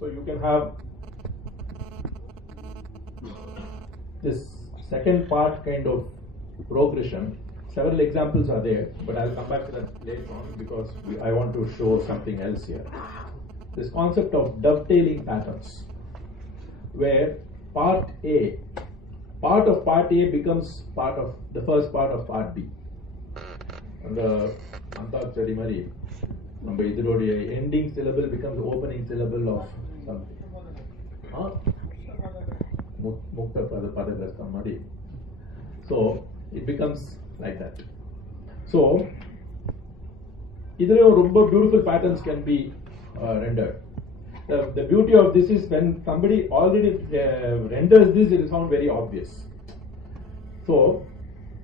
So you can have this second part kind of progression. Several examples are there, but I'll come back to that later on because I want to show something else here. This concept of dovetailing patterns, where part of part A becomes part of the first part of part B. And the Antakshari Mari, ending syllable becomes opening syllable of something. So it becomes like that. So beautiful patterns can be rendered. The beauty of this is when somebody already renders this, it will sound very obvious. So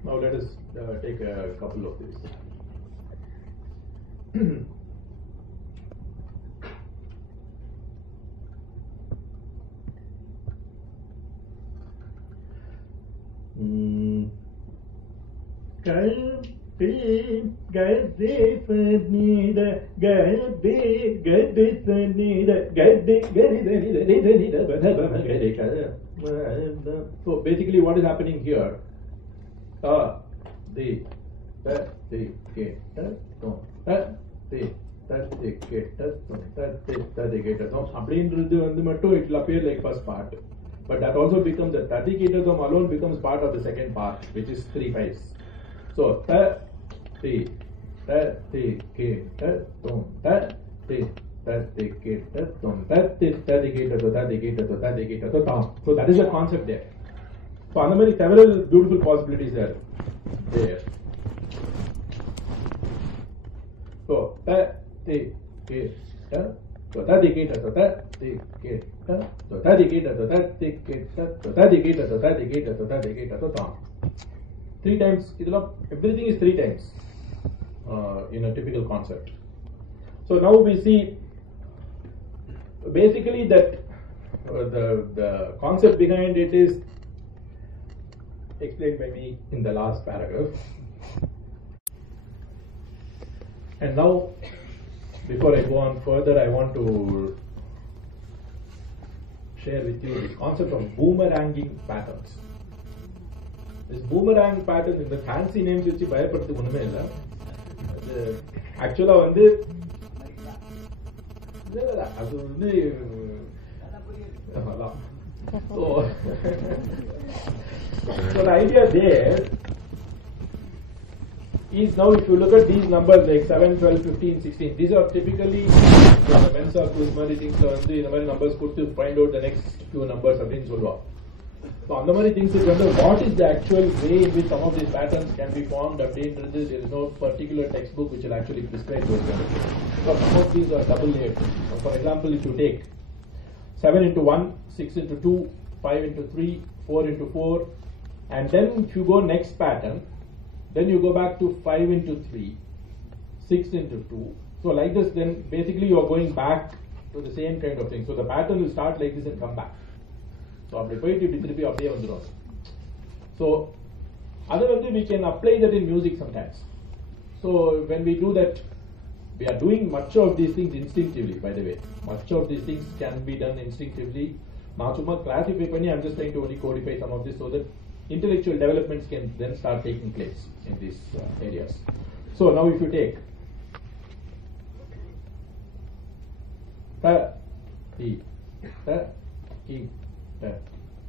now let us take a couple of these. So basically what is happening here? It will appear like first part. But that also becomes the Tadikitatham alone becomes part of the second part, which is 3 5s. So so that is the concept there. So another several beautiful possibilities are there. So three times, everything is 3 times in a typical concept. So now we see basically that the concept behind it is explained by me in the last paragraph. And now, before I go on further, I want to share with you the concept of boomeranging patterns. This boomerang pattern in the fancy names which actually so the idea there is, now if you look at these numbers like 7, 12, 15, 16, these are typically the Mensa Kuzmari things numbers put to find out the next few numbers. So Andamari things is what is the actual way in which some of these patterns can be formed, updated. There is no particular textbook which will actually prescribe those kind of things. So some of these are double layered. So for example, if you take 7 into 1, 6 into 2, 5 into 3, 4 into 4, and then if you go next pattern, then you go back to 5 into 3, 6 into 2. So like this, then basically you are going back to the same kind of thing. So the pattern will start like this and come back. So So otherwise we can apply that in music sometimes. So when we do that, we are doing much of these things instinctively, by the way. Much of these things can be done instinctively. I'm just trying to only codify some of this so that intellectual developments can then start taking place in these areas. So now if you take ta, ti, ta, ki, ta,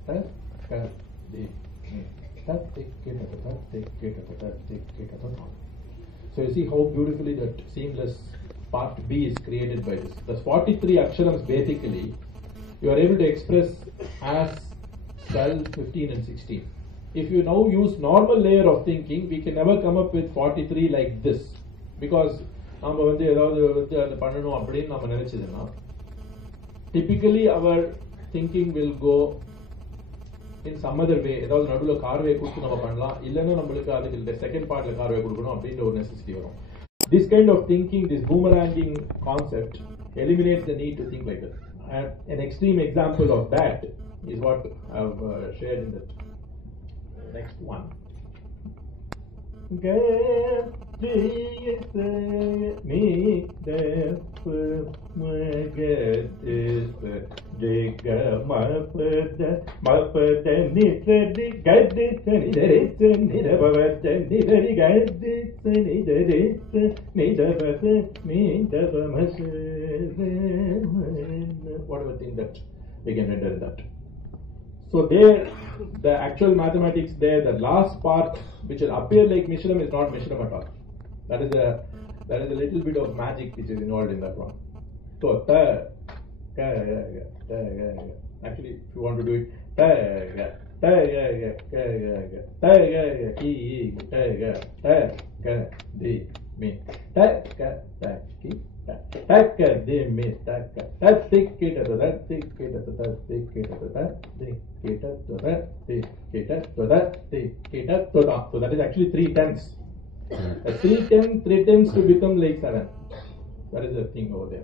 ta, ka, di, ta, ti, ki, ta, ta, ti, ki, ta, ta, ti, ki, ta, ta. So you see how beautifully that seamless part B is created by this. The 43 aksharams basically you are able to express as 12, 15 and 16. If you now use normal layer of thinking, we can never come up with 43 like this, because typically our thinking will go in some other way. The second part necessity. This kind of thinking, this boomeranging concept, eliminates the need to think like that. An extreme example of that is what I've shared in the next one. whatever thing that we can render that. So there, the actual mathematics there, the last part which will appear like Mishram is not Mishram at all. That is a little bit of magic which is involved in that one. So actually, if you want to do it, so that is actually 3 tenths. 3 tenths to become like 7. That is the thing over there.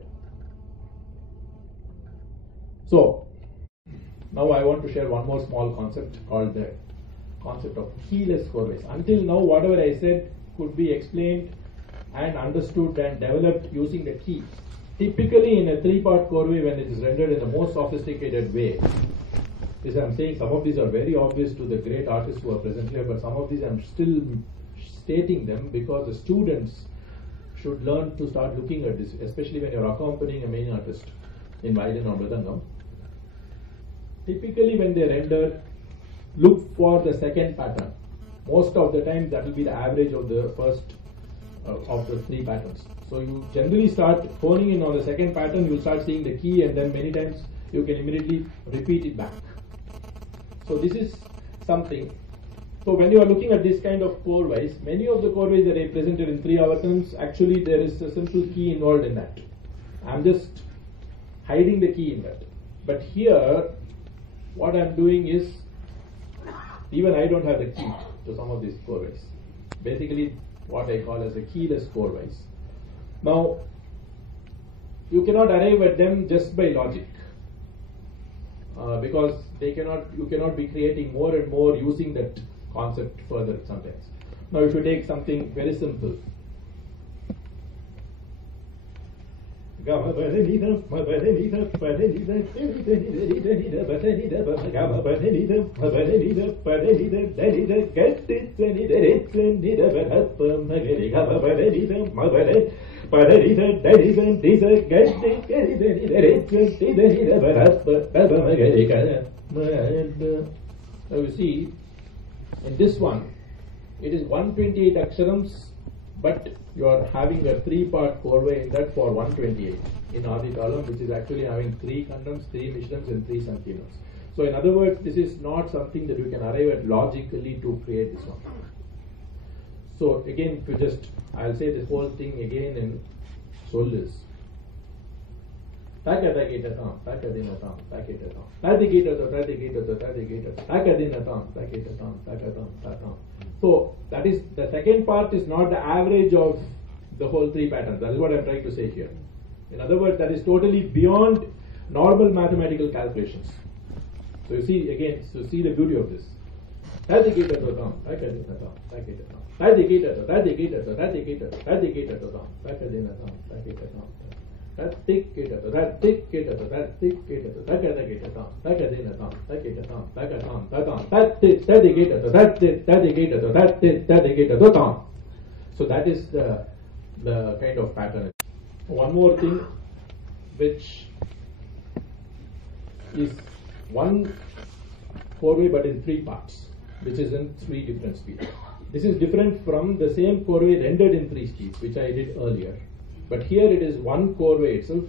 So now I want to share one more small concept called the concept of keyless Korvais. Until now, whatever I said could be explained and understood and developed using the key. Typically in a 3-part Korvai, when it is rendered in the most sophisticated way, as I'm saying, some of these are very obvious to the great artists who are present here, but some of these I'm still stating them because the students should learn to start looking at this, especially when you're accompanying a main artist in violin or mridangam. Typically when they render, look for the second pattern. Most of the time that will be the average of the first of the 3 patterns. So you generally start honing in on the second pattern, you'll start seeing the key, and then many times you can immediately repeat it back. So this is something. So when you are looking at this kind of Korvais, many of the Korvais that I presented in 3 avatars, actually there is a simple key involved in that. I'm just hiding the key in that. But here, what I'm doing is, even I don't have the key to some of these Korvais. Basically, what I call as a keyless Korvais. Now, you cannot arrive at them just by logic, because you cannot be creating more and more using that concept further sometimes. Now, if you take something very simple, now you see, in this one, it is 128 aksharams, but you are having a 3-part Korvai in that for 128 in Adi Talam, which is actually having 3 khandams, 3 mishrams, and 3 sankirnas. So in other words, this is not something that you can arrive at logically to create this one. So again, I'll say this whole thing again in Solis. So that is, the second part is not the average of the whole 3 patterns. That is what I'm trying to say here. In other words, that is totally beyond normal mathematical calculations. So you see again, see the beauty of this. So that is the kind of pattern. One more thing, which is one Korvai but in 3 parts, which is in 3 different speeds. This is different from the same Korvai rendered in 3 speeds, which I did earlier. But here it is one Korvai itself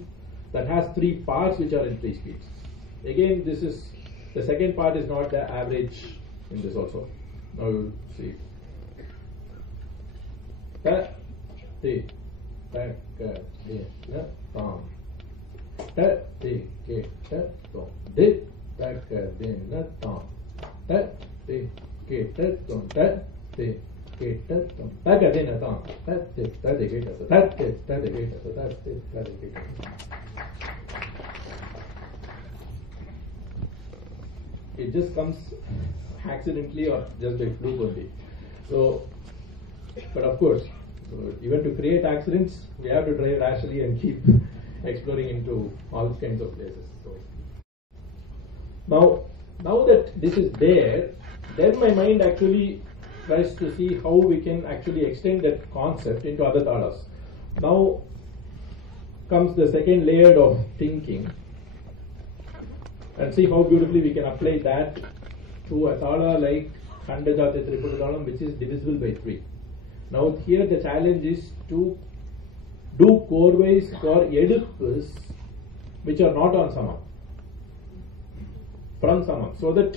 that has 3 parts which are in 3 speeds. Again, this is the second part is not the average in this also. Now you will see. Ta, ti, ta, ka, di, na, tam. Ta, ti, ke, ta, tom. Di, ta, ka, di, na, tam. Ta, ti, ke, ta, tom. Ta, ti, ke, ta, tom. Ta, ka, di, na, tam. Ta, ti, ta, di, ke, ta, tom. Ta, ti, ta, di, ke, ta, tom. Ta, ti, ta, di, ke, ta, tom. It just comes accidentally or just by fluke only. So, but of course, So even to create accidents, we have to drive rationally and keep exploring into all kinds of places. So now that this is there, then my mind actually tries to see how we can actually extend that concept into other talas. Now comes the second layer of thinking, and see how beautifully we can apply that to a tala like Khandajati Tripuradalam, which is divisible by 3. Now here the challenge is to do Korvais for Edipus which are not on Samam, from Samam, so that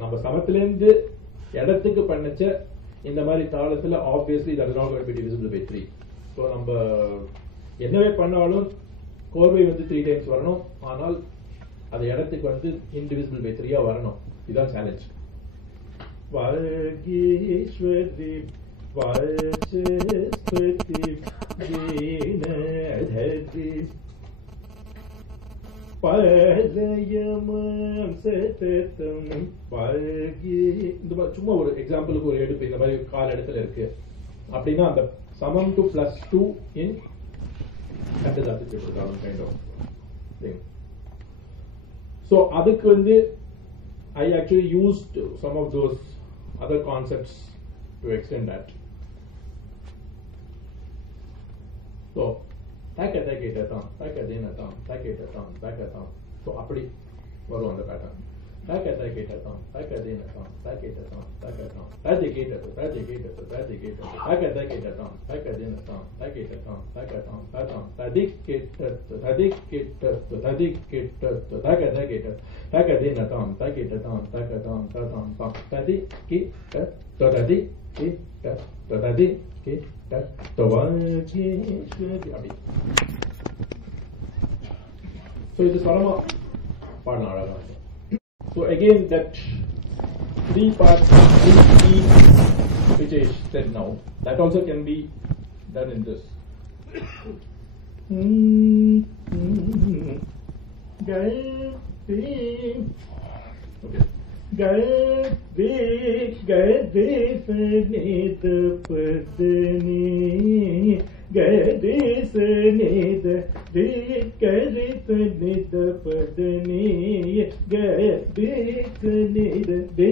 நம்ம சமத்திலிருந்து இடத்துக்கு பண்ணச்ச இந்த மாதிரி தாளத்துல obviously that is not going to be divisible by 3. So நம்ம என்னவே பண்ணாலும் கோர்வை வந்து 3 times வரணும், ஆனால் அது இடத்துக்கு வந்து indivisible by 3 வரணும். இதுதான் சேலஞ்ச். வாகீஸ்வரி வாசஸ்பதி ஜீனதரி பரயமம் சததம் வாகி. இந்த மாதிரி சும்மா ஒரு எக்ஸாம்பிளுக்கு ஒரு எடுப்பு இந்த மாதிரி கால இடத்துல இருக்கு அப்படின்னா அந்த சமம் டு +2 இன் கண்டதாத்து சொல்றாங்க kind of thing. So adukku வந்து I actually used some of those other concepts to extend that. So takatatam takadinatam takatatam takatam. So apdi varum அந்த pattern. Takatatam takadinatam takatatam takatam tadiketatam tadiketatam tadiketatam takatatam takadinatam takatatam takatam tatam tadiketatam tadiketatam tadiketatam takatatam takadinatam takatatam takatam tatam tam tadiketatam tadiketatam tadiketatam tavakeshwari. So இது சரமா பாடலாம் அழகா. So again that 3 parts, 3 themes which I said now, that also can be done in this. Okay. Gade gade sanid padani gade sanid de gade sanid padani gade sanid de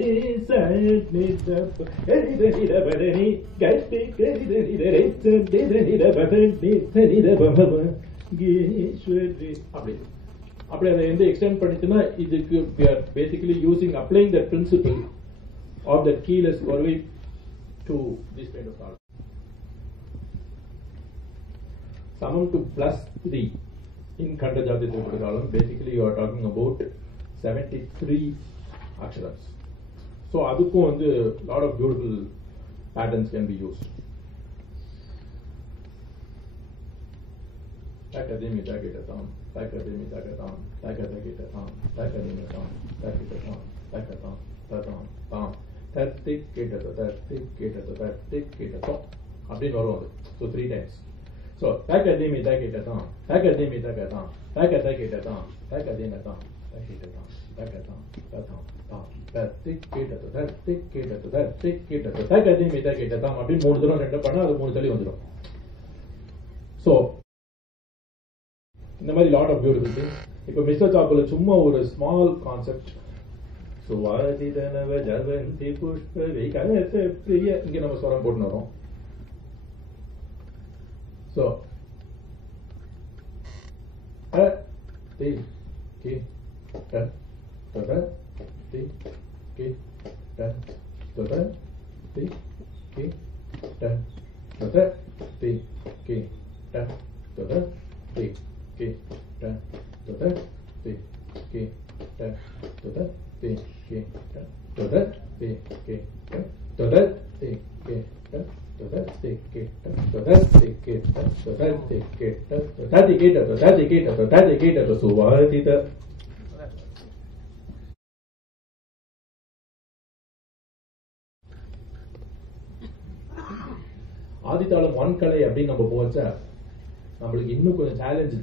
sanid padani padani gade gade re sanid padani sanid bhava geshwari. அப்படி அதை வந்து extend பண்ணிட்டுனா இதுக்கு we are basically applying that principle of that keyless Korvai to this kind of talas. Samam to +3 in Khandajati Tripuradalam, basically you are talking about 73 aksharams. So adukku வந்து lot of beautiful patterns can be used. Takadimi takitatam takadimi takatam takadakitatam takadimitam takitatam takatam tatam tam tatikitatam tatikitatam tatikitatam அப்படின்னு வரும் அது. So 3 times. So takadimi takitatam takadimi takatam takadakitatam takadinatam takitatam takatam tatam tam tatikitatam tatikitatam tatikitatam takadimi takitatam அப்படின்னு 3 தடவை ரெண்டு பண்ணா அது 3 தள்ளி வந்துடும். So இந்த மாதிரி lot of beautiful things. இப்போ மிஸ்டர் சாக்குல சும்மா ஒரு ஸ்மால் கான்செப்ட். ஸோ வாதிதனவ ஜவந்தி புஷ்ப விகச பிரிய இங்கே நம்ம ஸ்வரம் போட்டு வரோம். ஸோ தி கி ட தத தி கி ட தத தி கி ட தத தி கி ட தத தி ki ta ta ta ti ki ta ta ta ti ki ta ta ta ti ki ta ta ta ti ki ta ta ta ti ki ta ta ta ti ki ta ta ta ti ki ta ta ti ki ta ta ti ki ta ta ti ki ta suvadita. ஆதித்தாளம் 1 கலை அப்படின்னு நம்ம போச்சா நம்மளுக்கு இன்னும் கொஞ்சம் challenge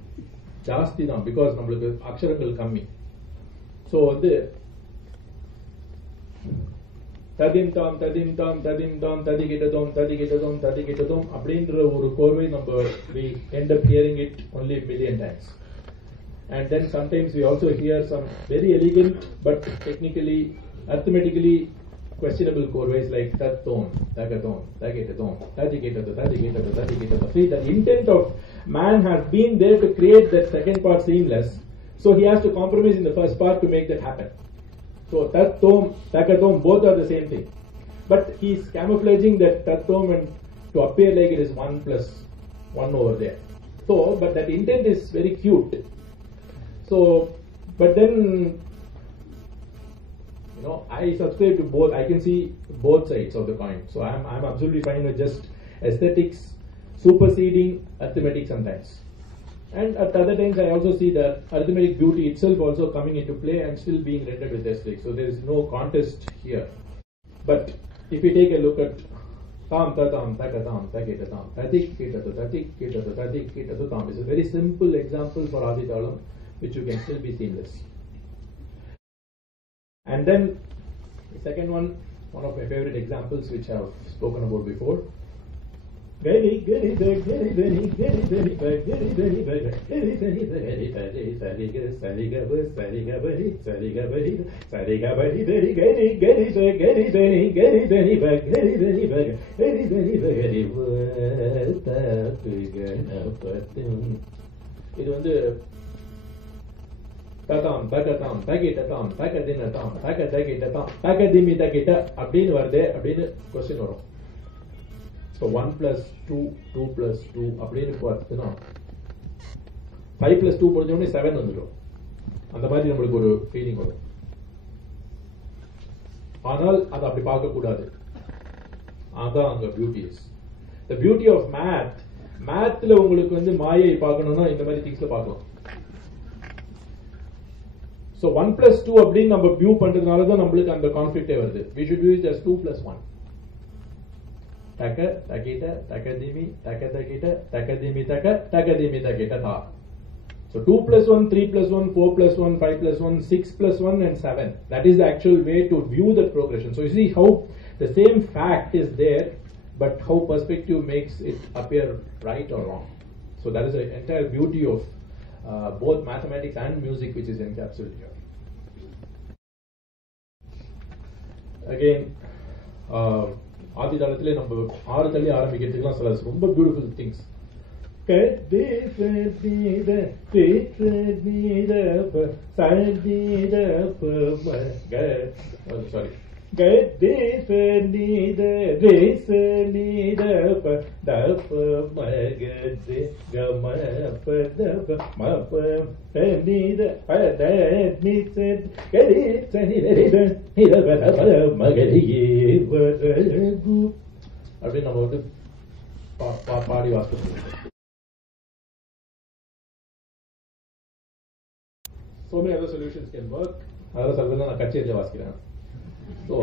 ஜாஸ்தி தான், because நம்மளுக்கு அக்ஷரங்கள் கம்மி. ஸோ வந்து Tadim tam, tadikitatom, அப்படின்ற ஒரு கோர்வை we end up hearing it only a million times. And then sometimes we also hear some very elegant but technically, arithmetically questionable Korvais like tatom, tagatom, tagitatom, tadikitato. See, the intent of man has been there to create that second part seamless, so he has to compromise in the first part to make that happen. So tatom, tagatom, both are the same thing. But he is camouflaging that tatom and to appear like it is 1 plus 1 over there. So, but that intent is very cute. So, but then, I subscribe to both. I can see both sides of the coin. So I'm absolutely fine with just aesthetics superseding arithmetic sometimes. And at other times I also see that arithmetic beauty itself also coming into play and still being rendered with aesthetics. So there is no contest here. But if you take a look at tam, tatam, takatam, takitatam, tatikitato, tam is a very simple example for Adi Talam, which you can still be seamless. And then the second one of my favorite examples, which I have spoken about before. இது வந்து ததாம் தகதாம் தகிட்டதாம் தகதினதாம் தகதகிட்டதாம் தகதிமி தகிட்ட அப்படின்னு வருதே அப்படின்னு question வரும். So 1 plus 2, 2 plus 2 அப்படின்னு பார்த்தீங்கன்னா 5 plus 2 முடிஞ்ச உடனே 7 வந்துடும். அந்த மாதிரி நம்மளுக்கு ஒரு ஃபீலிங் வரும். ஆனால் அது அப்படி பார்க்க கூடாது. அதான் அங்க beauty is. The beauty of mathல உங்களுக்கு வந்து மாயை பார்க்கணும்னா இந்த மாதிரி திங்ஸ்ல பார்க்கலாம். So 1 plus 2 அப்படின்னு நம்ம வியூ பண்றதுனால தான் நம்மளுக்கு அந்த கான்ஃப்ளிக்டே வருது. We should use as 2 plus 1. Taka, takita, takadimi, takatakita, takadimi, takadimi, takita, ta. So 2 plus 1, 3 plus 1, 4 plus 1, 5 plus 1, 6 plus 1 and 7. That is the actual way to view that progression. So you see how the same fact is there, but how perspective makes it appear right or wrong. So that is the entire beauty of both mathematics and music, which is encapsulated here. Again, ஆதி தாளத்திலே நம்ம 6 தள்ளி ஆரம்பிக்கிறதுக்குலாம் சில ரொம்ப beautiful things. Sorry அப்படின்னு நம்ம வந்து பாடி வாசிக்கிறோம். So many other solutions can work. அதெல்லாம் சொல்றதுல நான் கச்சேரியில் வாசிக்கிறேன். So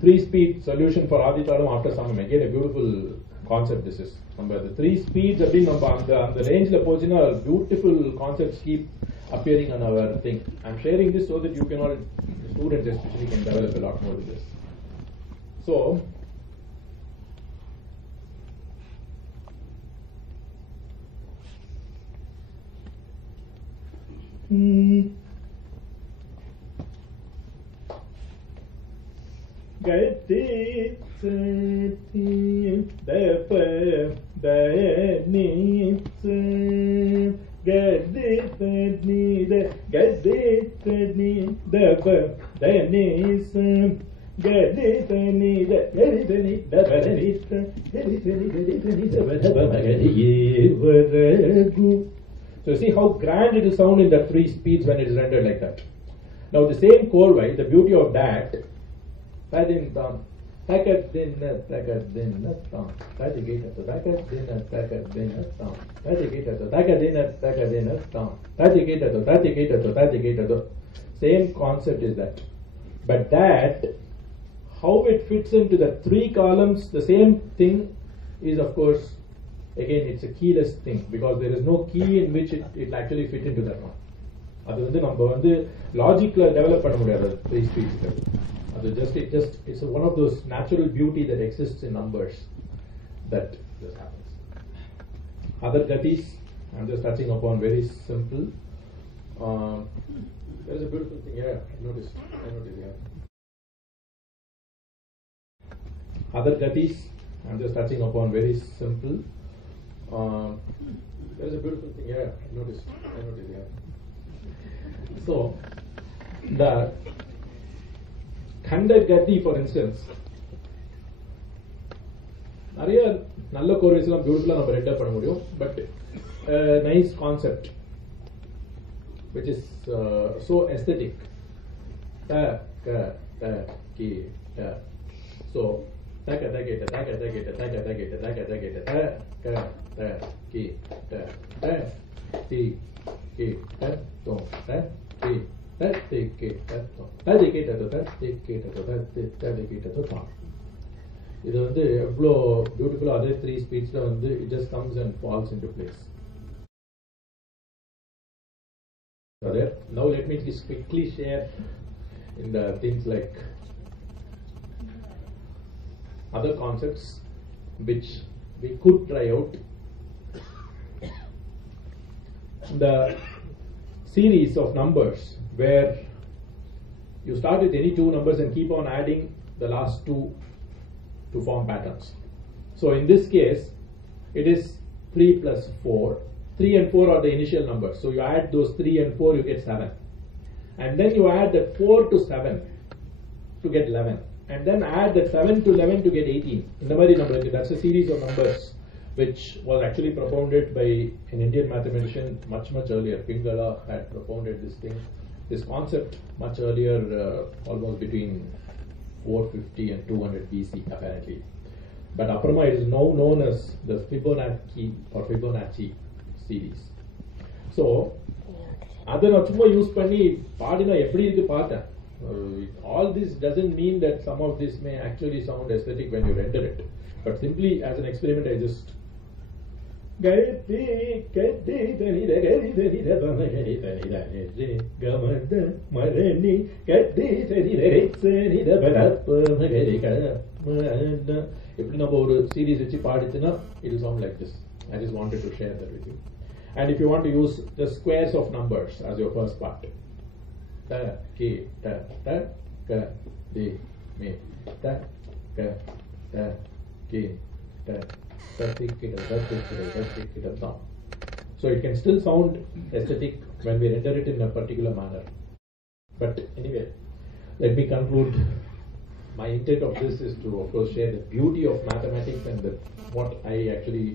3-speed solution for Adi Talam after Samam. Again, a beautiful concept this is. Number the 3 speeds அப்படின்னு நம்ம அந்த ரேஞ்சில் போச்சுன்னா beautiful concepts keep appearing on our thing. I'm sharing this so that you can all, students especially, can develop a lot more with this. So So see how grand it will sound in the 3 speeds when it is rendered like that. Now the same Korvais, the beauty of that, same concept is that. But that, how it fits into the 3 columns, the same thing is, of course, again, it's a keyless thing because there is no key in which it actually fit into that one. அது வந்து நம்ம வந்து லாஜிக்ல develop பண்ண முடியாது three ஸ்பீட்ஸ்க்கு. அது it's one of those natural beauty that exists in numbers that this happens. Other gatis, I'm just touching upon very simple. There is a beautiful thing here. I noticed here. Other gatis, I'm just touching upon very simple. There is a beautiful thing here. I noticed here. So the Khanda Gati, for instance, நிறைய நல்ல கோர்வைஸ் எல்லாம் பியூட்டிஃபுல்லா நம்ம red பண்ண முடியும். But nice concept which is so aesthetic. Ta ka ta ki ta. So ta ka ta ki ta ta ka ta ki ta ta ka ta ki ta ta ka ta ki ta ta ka ta ki ta ta ti ki ta to ta ti ta ti ki ta to ta ti ki ta to ta ti ki ta to ta ta ti ki ta to ta. இது வந்து எவ்வளோ பியூட்டிஃபுல்லா அதே three ஸ்பீட்ஸ்ல வந்து it just comes and falls into place. So there. Now let me just quickly share in the things like other concepts which we could try out. The series of numbers where you start with any two numbers and keep on adding the last two to form patterns. So in this case, it is 3 plus 4. 3 and 4 are the initial numbers. So you add those 3 and 4, you get 7. And then you add that 4 to 7 to get 11. And then add that 7 to 11 to get 18. In the very number, that's a series of numbers which was actually propounded by an Indian mathematician much earlier. Pingala had propounded this concept much earlier, almost between 450 and 200 BC apparently. But Aprama is now known as the Fibonacci series. So அதை நான் சும்மா use பண்ணி பாடினா எப்படி இருக்கு பார்த்தேன். All this doesn't mean that some of this may actually sound aesthetic when you render it, but simply as an experiment I just எப்படி நம்ம ஒரு சீரீஸ் வச்சு பாடிச்சுன்னா it will sound like this. I just wanted to share that with you. And if you want to use the squares of numbers as your first part, ta ki ta ta ka di me ta ka ta ki ta ta ti ki ta ta ti ki ta ti ki ta. So it can still sound aesthetic when we render it in a particular manner. But anyway, let me conclude. My intent of this is to, of course, share the beauty of mathematics and what I actually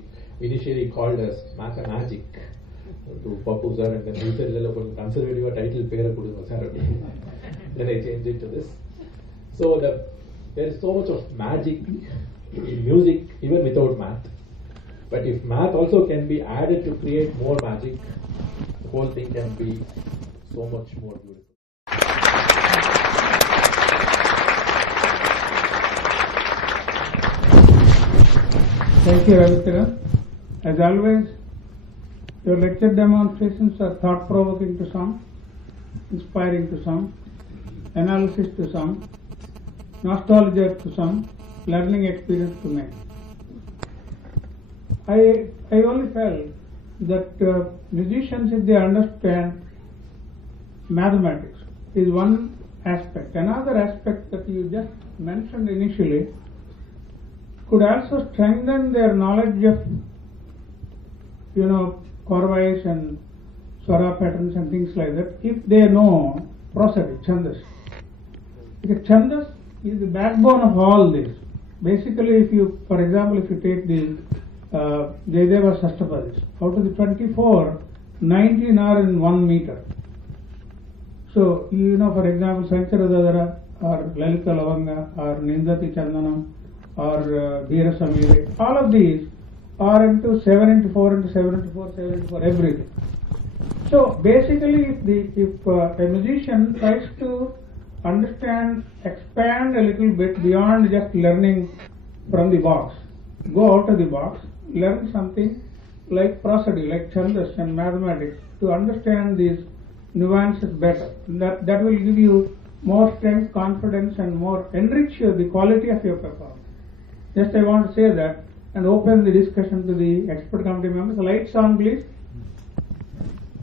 initially called as mathemagic to Papu sir, and then he said, conservative title pair sir. Then I changed it to this. So there is so much of magic in music, even without math. But if math also can be added to create more magic, the whole thing can be so much more beautiful. Thank you, Ravikiran. As always, your lecture demonstrations are thought-provoking to some, inspiring to some, analysis to some, nostalgia to some, learning experience to many. I only felt that musicians, if they understand mathematics, is one aspect. Another aspect that you just mentioned initially could also strengthen their knowledge of, Korvais and swara patterns and things like that, if they know prosody, chandas. Because chandas is the backbone of all this. Basically, for example, if you take the Jayadeva Sashtapadis, out of the 24, 19 are in 1 meter. So, for example, Sancharadadara or Lalita Lavanga or Nindati Chandanam or Dheera Samire, all of these are into 7 into 4 into 7 into 4, 7 into 4, everything. So basically, if a musician tries to understand, expand a little bit beyond just learning from the box, go out of the box, learn something like prosody, like chandas and mathematics, to understand these nuances better. That will give you more strength, confidence, and more enrich the quality of your performance. Just I want to say that and open the discussion to the expert committee members. Lights on, please.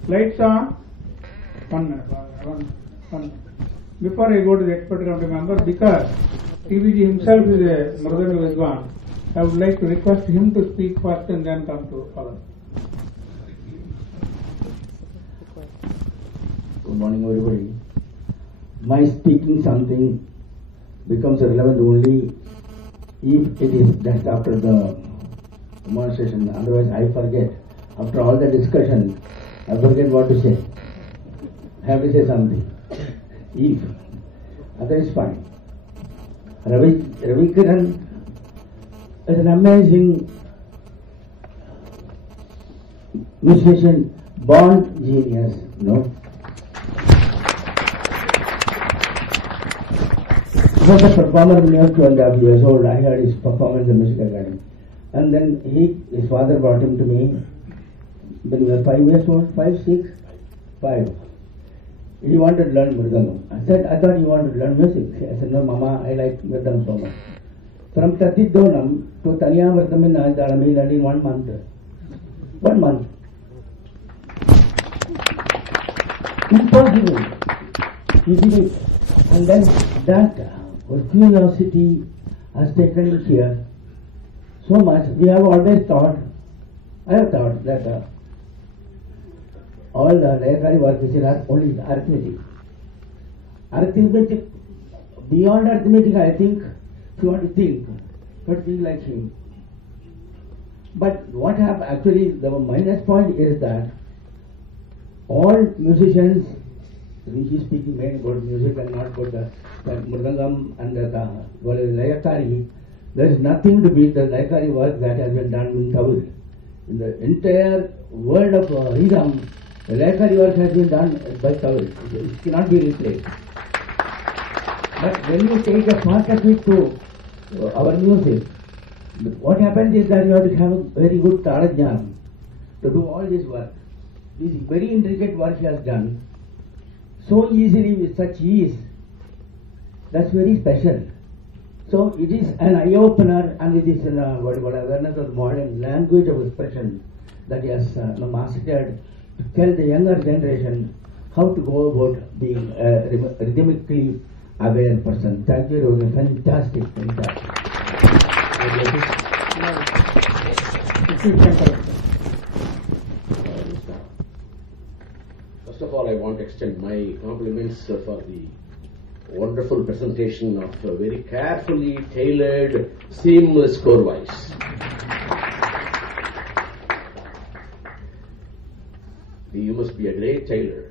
Lights on. 1 minute. One minute. Before I go to the expert committee members, because TVG himself is a Mrdanga Vidwan, I would like to request him to speak first and then come to others. Good morning, everybody. My speaking something becomes relevant only if it is just after the demonstration. Otherwise, I forget. After all the discussion, I forget what to say. I have to say something. If that is fine. Ravikiran is an amazing musician, born genius, no? He was a performer when he was 12 years old. I heard his performance in the music academy. And then his father brought him to me when he was 5 years old, 5, 6, 5. He wanted to learn Mrdanga. I thought he wanted to learn music. I said, no, Mama, I like Mrdanga so much. From Tatidonam to Tanya Mrdanga, I learned in 1 month. 1 month. Impossible. He did it. And then that curiosity has taken him here so much. We have always thought, I have thought that all the Layakari work is only arithmetic. Arithmetic, beyond arithmetic, I think, if you want to think, but be like him. But what have actually, the minus point is that all musicians, we is speaking mainly about music and not about the Mrdangam and the Layakari, there is nothing to beat the Layakari work that has been done in Tamil. In the entire world of rhythm, the Layakari work has been done by Tamil. It cannot be replaced. But when you take a part of it to our music, what happens is that you have to have a very good talas to do all this work. This very intricate work he has done so easily with such ease. That's very special. So it is an eye-opener, and it is awareness of modern language of expression that he has mastered to tell the younger generation how to go about being a rhythmically aware person. Thank you, Rogi. Fantastic. First of all, I want to extend my compliments for the wonderful presentation of a very carefully tailored, seamless Korvais. You must be a great tailor.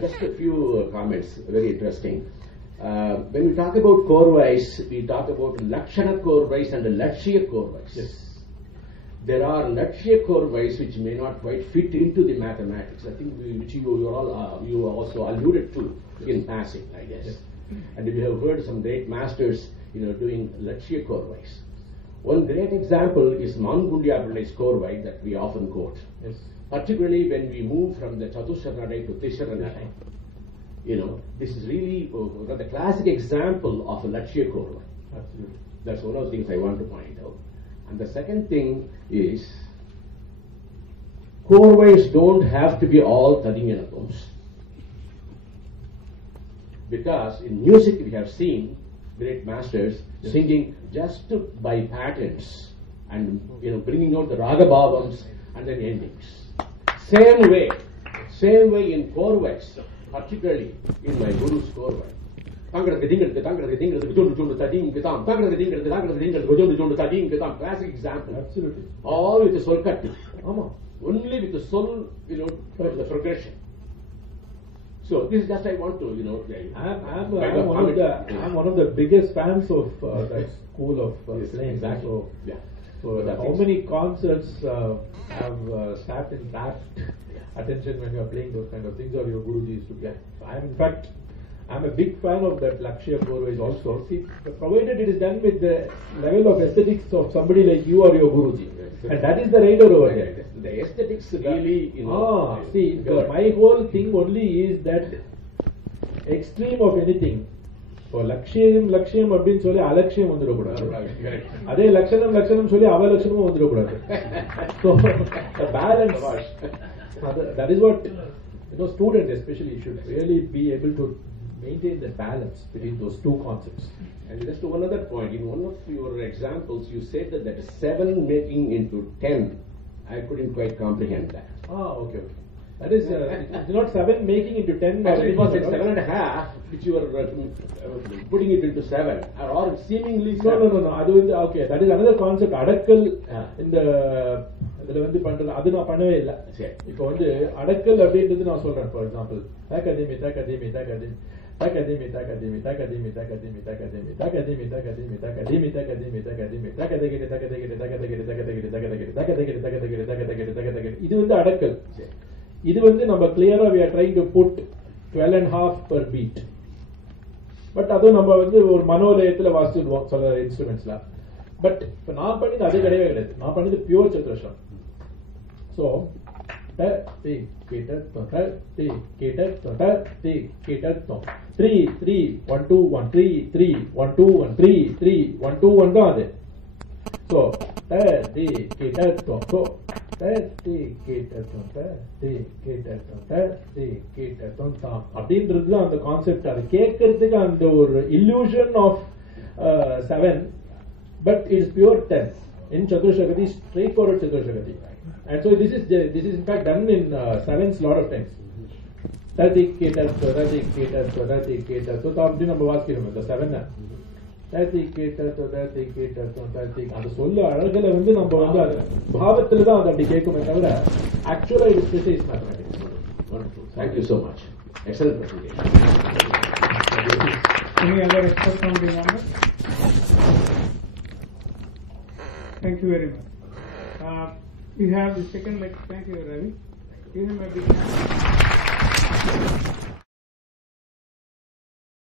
Just a few comments, very interesting. When we talk about Korvais, we talk about Lakshana Korvais and Lakshya Korvais. Yes. There are Lakshya Korvais which may not quite fit into the mathematics. I think which you also alluded to in passing, I guess. Yes. And we have heard some great masters, doing Lakshya Korvais. One great example is Mangundya Pillai's Korvai that we often quote. Yes. Particularly when we move from the Chatusharanadai to Tisharanadai. This is really the classic example of a Lakshya Korvai. Absolutely. That's one of the things I want to point out. And the second thing is, Korvais don't have to be all Tadinyanapams. Because in music we have seen great masters singing just by patterns and bringing out the raga bhavams and then endings. Same way in Korvais, particularly in my Guru's Korvai. Classic example. Absolutely. All with the soul cut. Only with the soul, the progression. So this is just I want to, I'm one of the biggest fans of that school of playing. Exactly. So, yeah. So how many concerts have sat in that attention when you are playing those kind of things, or your Guruji is to play? So I am in fact I'm a big fan of that Lakshya Korvais also. See, provided it is done with the level of aesthetics of somebody like you or your Guruji. And that is the rider over here. The aesthetics really, see, my whole thing only is that extreme of anything. For Lakshya அப்படின்னு சொல்லி அலட்சியம் வந்துடக்கூடாது. அதே லட்சணம் சொல்லி அவலட்சணமும் வந்துடக்கூடாது. So the balance, that is what students especially should really be able to maintain the balance between those two concepts. And just one other point, in one of your examples, you said that 7 making into 10. I couldn't quite comprehend that. Okay. That is, it's not 7 making into 10. Actually, it was at 7.5, which you were putting it into 7, or seemingly 7. No. Okay, that is another concept. Adakkal in the இதுல வந்து பண்றது அது நான் பண்ணவே இல்லை. இப்போ வந்து அடக்கல் அப்படின்றது நான் சொல்றேன். ஃபார் எக்ஸாம்பிள் தகதிமி தகதிமி தகதிமி தகதிமி தகதிமி தகதிமி தகதிமி தகதிமி தகதிமி தகதிமி தகதிமி தகதிமி தகதிமி தகதகிரி தகதகிரி தகதகிரி தகதகிரி தகதகிரி தகதகிரி தகதகிரி தகதகிரி தகதகிரி இது வந்து அடக்கல். இது வந்து நம்ம கிளியரா we are trying to put 12.5 per beat. But அதுவும் நம்ம வந்து ஒரு மனோலயத்துல வாசிச்சுடுவோம் சில இன்ஸ்ட்ருமெண்ட்ஸ்ல. பட் இப்ப நான் பண்ணது அது கிடையவே கிடையாது. நான் பண்ணது பியூர் சதுரஸ்ரம். ஸோ டி கேட்டர் தொட்ட டி கேட்டர் தொட்ட டி கேட்டர் தொ 3 3 1 2 1 3 3 1 2 1 3 3 1 2 1 தான் அது. ஸோ டி கேட்டர் தொ அப்படின்றது அந்த கான்செப்ட். அது கேட்கறதுக்கு அந்த ஒரு illusion of 7, but it is pure 10 in Chaturshakati, straightforward Chaturshakati. And so this is in fact done in 7s lot of times. Tati ketar so அப்படி நம்ம வாசிக்கிறோம் இந்த 7. தத்தி கேட்டர் அந்த சொல்ல அழகுல வந்து நம்ம வந்து பாவத்துல தான் அது அப்படி கேட்குமே தவிர ஆக்சுவலா இது specialise mathematics. Thank you so much. Excellent presentation. Any other experts on the number? Thank you very much. We have the second lecture. Thank you, Ravi. Give him a big hand.